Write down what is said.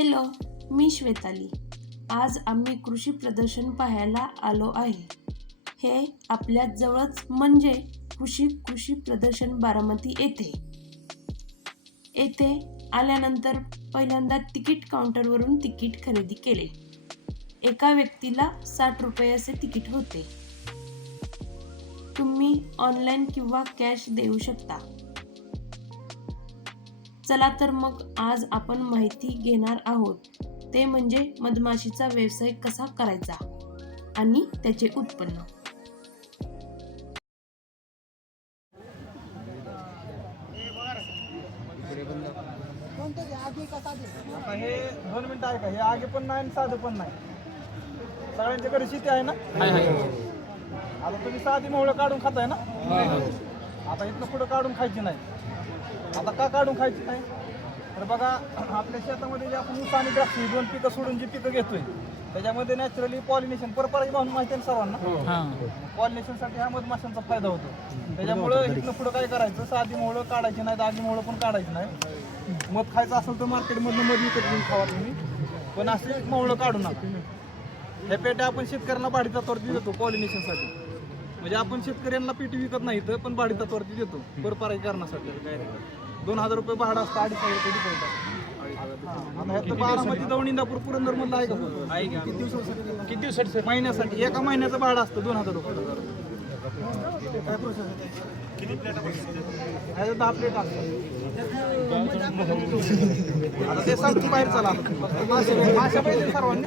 Hello, मी श्वेताली. आज आम्ही कृषी प्रदर्शन पाहायला आलो आहे. हे आपल्या जवळच म्हणजे कृषी प्रदर्शन बारामती येथे. येथे आल्यानंतर पहिल्यांदा तिकीट काउंटरवरून तिकीट खरेदी केले. एका व्यक्तीला 60 रुपये असे तिकीट होते. तुम्ही ऑनलाईन किंवा कॅश देऊ शकता. चला तर मग आज आपण माहिती घेणार आहोत, ते म्हणजे मधमाशीचा व्यवसाय कसा करायचा आणि त्याचे उत्पन्न. आता हे 2 मिनिटं आहे का? हे आगे पण नाही आणि साधं पण नाही. सगळ्यांच्या घरी शेती आहे ना? आता तुम्ही साधी मोहळं काढून खाताय ना? आता इथनं पुढं काढून खायची नाही. आता का काढून खायची नाही? तर बघा, आपल्या शेतामध्ये जे आपण ऊस आणि द्राक्ष 2 पिकं सोडून जी पिकं घेतोय त्याच्यामध्ये नॅचरली पॉलिनेशन परपरागी भावून माहिती आहे सर्वांना. पॉलिनेशनसाठी हा मधमाशांचा फायदा होतो. त्याच्यामुळं इथनं पुढं काय करायचं, साधी मोहळं काढायची नाही, आधी मोहळं पण काढायची नाही. मध खायचं असेल तर मार्केटमधनं मध विकत घेऊन खावा तुम्ही, पण असे मोहळं काढू नका. ह्या पेट्या आपण शेतकऱ्यांना भाडी तत्वावरती देतो पॉलिनेशनसाठी. म्हणजे आपण शेतकऱ्यांना पेटी विकत नाही तर पण भाडी तत्वावरती देतो परपरागी करण्यासाठी. काय 2000 रुपये भाडं असतं, 2500 रुपये डिपॉझिट. आता ह्यात बारामती दौंड इंदापूर पुरंदर मधलं आहे का? किती दिवसासाठी? महिन्यासाठी. एका महिन्याचं भाडं असतं 2000 रुपये. काय प्रोसेस आहे? किती प्लेट? 10 प्लेट असतात. आता ते सांगतो बाहेर चला. माशा पाहिजे सर्वांनी.